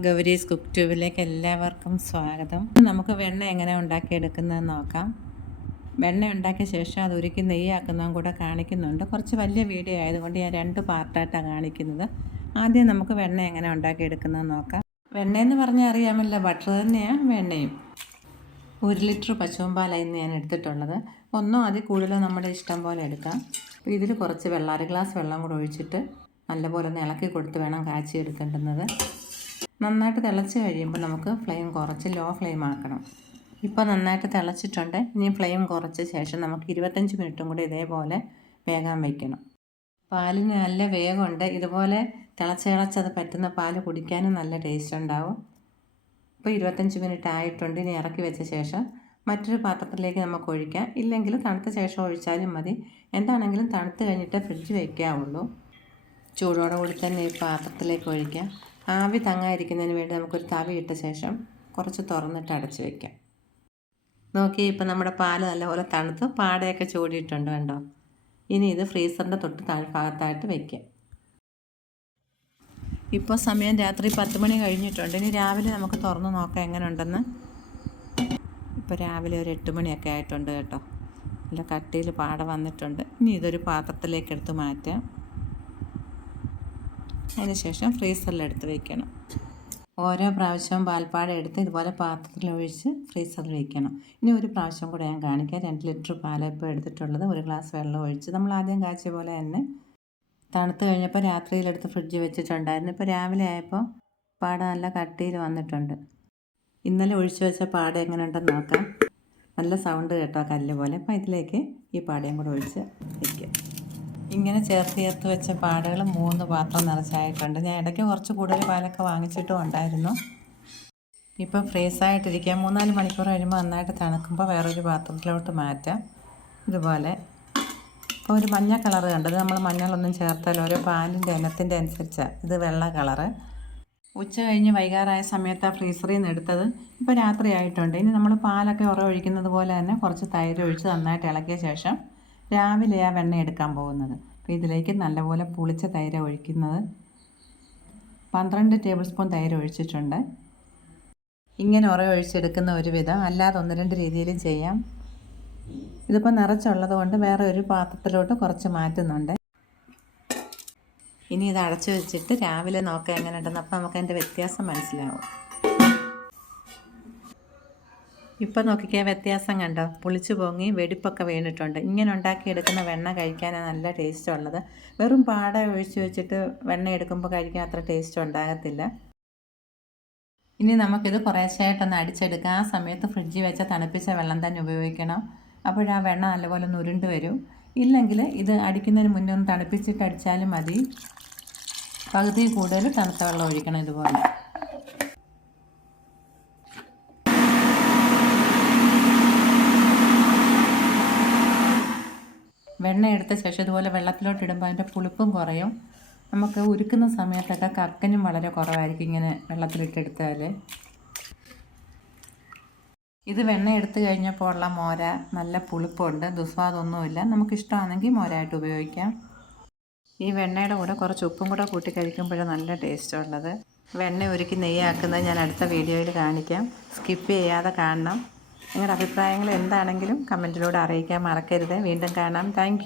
Gowri's cook ട്യൂബിലേക്ക് എല്ലാവർക്കും സ്വാഗതം. നമുക്ക് വെണ്ണ എങ്ങനെ ഉണ്ടാക്കിയെടുക്കുന്നതെന്ന് നോക്കാം. വെണ്ണ ഉണ്ടാക്കിയ ശേഷം അത് ഉരുക്കി നെയ്യാക്കുന്നതും കൂടെ കാണിക്കുന്നുണ്ട്. കുറച്ച് വലിയ വീഡിയോ ആയതുകൊണ്ട് ഞാൻ 2 പാർട്ടായിട്ടാണ് കാണിക്കുന്നത്. ആദ്യം നമുക്ക് വെണ്ണ എങ്ങനെ ഉണ്ടാക്കിയെടുക്കുന്നതെന്ന് നോക്കാം. വെണ്ണയെന്ന് പറഞ്ഞാൽ അറിയാമല്ലോ, ബട്ടർ തന്നെയാണ് വെണ്ണയും. 1 ലിറ്റർ പശുവും പാലായിരുന്നു ഞാൻ എടുത്തിട്ടുള്ളത്. ഒന്നോ അതിൽ കൂടുതലോ നമ്മുടെ ഇഷ്ടം പോലെ എടുക്കാം. അപ്പോൾ ഇതിൽ കുറച്ച് വെള്ളം, 1 ഗ്ലാസ് വെള്ളം കൂടെ ഒഴിച്ചിട്ട് നല്ലപോലെ ഒന്ന് ഇളക്കി കൊടുത്ത് വേണം കാച്ചി എടുക്കേണ്ടുന്നത്. നന്നായിട്ട് തിളച്ച് കഴിയുമ്പോൾ നമുക്ക് ഫ്ലെയിം കുറച്ച് ലോ ഫ്ലെയിം ആക്കണം. ഇപ്പോൾ നന്നായിട്ട് തിളച്ചിട്ടുണ്ട്. ഇനി ഫ്ലെയിം കുറച്ച ശേഷം നമുക്ക് 25 മിനിറ്റും കൂടി ഇതേപോലെ വേകാൻ വയ്ക്കണം. പാലിന് നല്ല വേഗമുണ്ട്. ഇതുപോലെ തിളച്ചത് പറ്റുന്ന പാല് കുടിക്കാനും നല്ല ടേസ്റ്റ് ഉണ്ടാവും. ഇപ്പോൾ 25 മിനിറ്റ് ആയിട്ടുണ്ട്. ഇനി ഇറക്കി വെച്ച ശേഷം മറ്റൊരു പാത്രത്തിലേക്ക് നമുക്ക് ഒഴിക്കാം. ഇല്ലെങ്കിൽ തണുത്ത ശേഷം ഒഴിച്ചാലും മതി. എന്താണെങ്കിലും തണുത്ത് കഴിഞ്ഞിട്ട് ഫ്രിഡ്ജ് വയ്ക്കാവുള്ളൂ. ചൂടോടെ കൂടി തന്നെ ഈ പാത്രത്തിലേക്ക് ഒഴിക്കാം. ആവി തങ്ങാതിരിക്കുന്നതിന് വേണ്ടി നമുക്കൊരു തവി ഇട്ട ശേഷം കുറച്ച് തുറന്നിട്ട് അടച്ച് വയ്ക്കാം. നോക്കി, ഇപ്പോൾ നമ്മുടെ പാല് നല്ലപോലെ തണുത്ത് പാടയൊക്കെ ചൂടിയിട്ടുണ്ട് കണ്ടോ. ഇനി ഇത് ഫ്രീസറിൻ്റെ തൊട്ട് താഴ്ഭാഗത്തായിട്ട് വയ്ക്കാം. ഇപ്പോൾ സമയം രാത്രി 10 മണി കഴിഞ്ഞിട്ടുണ്ട്. ഇനി രാവിലെ നമുക്ക് തുറന്ന് നോക്കാം എങ്ങനെ ഉണ്ടെന്ന്. ഇപ്പോൾ രാവിലെ ഒരു 8 മണിയൊക്കെ ആയിട്ടുണ്ട് കേട്ടോ. നല്ല കട്ടിയിൽ പാട വന്നിട്ടുണ്ട്. ഇനി ഇതൊരു പാത്രത്തിലേക്ക് എടുത്ത് മാറ്റാം. അതിനുശേഷം ഫ്രീസറിലെടുത്ത് വയ്ക്കണം. ഓരോ പ്രാവശ്യവും പാൽപ്പാട എടുത്ത് ഇതുപോലെ പാത്രത്തിൽ ഒഴിച്ച് ഫ്രീസറിൽ വയ്ക്കണം. ഇനി ഒരു പ്രാവശ്യം കൂടെ ഞാൻ കാണിക്കാം. 2 ലിറ്റർ പാലാണ് ഇപ്പോൾ എടുത്തിട്ടുള്ളത്. 1 ഗ്ലാസ് വെള്ളം ഒഴിച്ച് നമ്മൾ ആദ്യം കാച്ചിയ പോലെ തന്നെ തണുത്ത് കഴിഞ്ഞപ്പോൾ രാത്രിയിലെടുത്ത് ഫ്രിഡ്ജിൽ വെച്ചിട്ടുണ്ടായിരുന്നു. ഇപ്പോൾ രാവിലെ ആയപ്പോൾ പാട നല്ല കട്ടിയിൽ വന്നിട്ടുണ്ട്. ഇന്നലെ ഒഴിച്ച് വെച്ച പാട എങ്ങനെ ഉണ്ടെന്ന് നോക്കാം. നല്ല സൗണ്ട് കേട്ടോ, കല്ല് പോലെ. അപ്പോൾ ഇതിലേക്ക് ഈ പാടയും കൂടെ ഒഴിച്ച് വയ്ക്കാം. ഇങ്ങനെ ചേർത്ത് വെച്ച പാടകൾ 3 പാത്രം നിറച്ചായിട്ടുണ്ട്. ഞാൻ ഇടയ്ക്ക് കുറച്ച് കൂടുതൽ പാലൊക്കെ വാങ്ങിച്ചിട്ടും ഉണ്ടായിരുന്നു. ഇപ്പോൾ ഫ്രീസായിട്ടിരിക്കുക. 3-4 മണിക്കൂർ കഴിയുമ്പോൾ നന്നായിട്ട് തണുക്കുമ്പോൾ വേറൊരു പാത്രത്തിലോട്ട് മാറ്റാം. ഇതുപോലെ ഇപ്പോൾ ഒരു മഞ്ഞ കളറ് കണ്ടത്. നമ്മൾ മഞ്ഞളൊന്നും ചേർത്താൽ ഓരോ പാലിൻ്റെ ഇനത്തിൻ്റെ അനുസരിച്ചാണ്. ഇത് വെള്ള കളറ്. ഉച്ച കഴിഞ്ഞ് വൈകാറായ സമയത്താണ് ഫ്രീസറിൽ നിന്ന് എടുത്തത്. ഇപ്പോൾ രാത്രി ആയിട്ടുണ്ട്. ഇനി നമ്മൾ പാലൊക്കെ ഒഴിക്കുന്നത് പോലെ തന്നെ കുറച്ച് തൈര് ഒഴിച്ച് നന്നായിട്ട് ഇളക്കിയ ശേഷം രാവിലെ ആ വെണ്ണ എടുക്കാൻ പോകുന്നത്. അപ്പോൾ ഇതിലേക്ക് നല്ലപോലെ പുളിച്ച തൈര് ഒഴിക്കുന്നത്. 12 ടേബിൾ സ്പൂൺ തൈര് ഒഴിച്ചിട്ടുണ്ട്. ഇങ്ങനെ ഒഴിച്ചെടുക്കുന്ന ഒരു വിധം, അല്ലാതെ 1-2 രീതിയിലും ചെയ്യാം. ഇതിപ്പോൾ നിറച്ചുള്ളത് കൊണ്ട് വേറെ ഒരു പാത്രത്തിലോട്ട് കുറച്ച് മാറ്റുന്നുണ്ട്. ഇനി ഇത് അടച്ചു വെച്ചിട്ട് രാവിലെ നോക്കാം എങ്ങനെ ഉണ്ടെന്ന്. അപ്പോൾ നമുക്ക് അതിൻ്റെ വ്യത്യാസം മനസ്സിലാവും. ഇപ്പോൾ നോക്കിക്കാൻ വ്യത്യാസം കണ്ടോ. പുളിച്ചു പൊങ്ങി വെടിപ്പൊക്കെ വീണിട്ടുണ്ട്. ഇങ്ങനെ ഉണ്ടാക്കിയെടുക്കുന്ന വെണ്ണ കഴിക്കാനാണ് നല്ല ടേസ്റ്റ് ഉള്ളത്. വെറും പാട ഒഴിച്ച് വെച്ചിട്ട് വെണ്ണ എടുക്കുമ്പോൾ കഴിക്കാൻ അത്ര ടേസ്റ്റ് ഉണ്ടാകത്തില്ല. ഇനി നമുക്കിത് കുറേശ്ശായിട്ടൊന്ന് അടിച്ചെടുക്കാം. ആ സമയത്ത് ഫ്രിഡ്ജിൽ വെച്ച തണുപ്പിച്ച വെള്ളം തന്നെ ഉപയോഗിക്കണം. അപ്പോഴാ വെണ്ണ നല്ലപോലെ ഒന്ന് ഉരുണ്ട് വരും. ഇല്ലെങ്കിൽ ഇത് അടിക്കുന്നതിന് മുന്നേ ഒന്ന് തണുപ്പിച്ചിട്ട് അടിച്ചാലും മതി. പകുതി കൂടുതൽ തണുത്ത വെള്ളം ഒഴിക്കണം. ഇതുപോലെ വെണ്ണ എടുത്ത ശേഷം ഇതുപോലെ വെള്ളത്തിലോട്ട് ഇടുമ്പോൾ അതിൻ്റെ പുളിപ്പും കുറയും. നമുക്ക് ഉരുക്കുന്ന സമയത്തൊക്കെ കക്കനും വളരെ കുറവായിരിക്കും ഇങ്ങനെ വെള്ളത്തിലിട്ടെടുത്താൽ. ഇത് വെണ്ണ എടുത്തു കഴിഞ്ഞപ്പോൾ ഉള്ള മോര നല്ല പുളിപ്പുണ്ട്, ദുസ്വാദൊന്നുമില്ല. നമുക്കിഷ്ടമാണെങ്കിൽ മോരായിട്ട് ഉപയോഗിക്കാം. ഈ വെണ്ണയുടെ കൂടെ കുറച്ച് ഉപ്പും കൂടെ കൂട്ടി കഴിക്കുമ്പോഴേ നല്ല ടേസ്റ്റ് ഉള്ളത്. വെണ്ണ ഉരുക്കി നെയ്യാക്കുന്നത് ഞാൻ അടുത്ത വീഡിയോയിൽ കാണിക്കാം. സ്കിപ്പ് ചെയ്യാതെ കാണണം. നിങ്ങളുടെ അഭിപ്രായങ്ങൾ എന്താണെങ്കിലും കമൻറ്റിലൂടെ അറിയിക്കാൻ മറക്കരുത്. വീണ്ടും കാണാം. താങ്ക്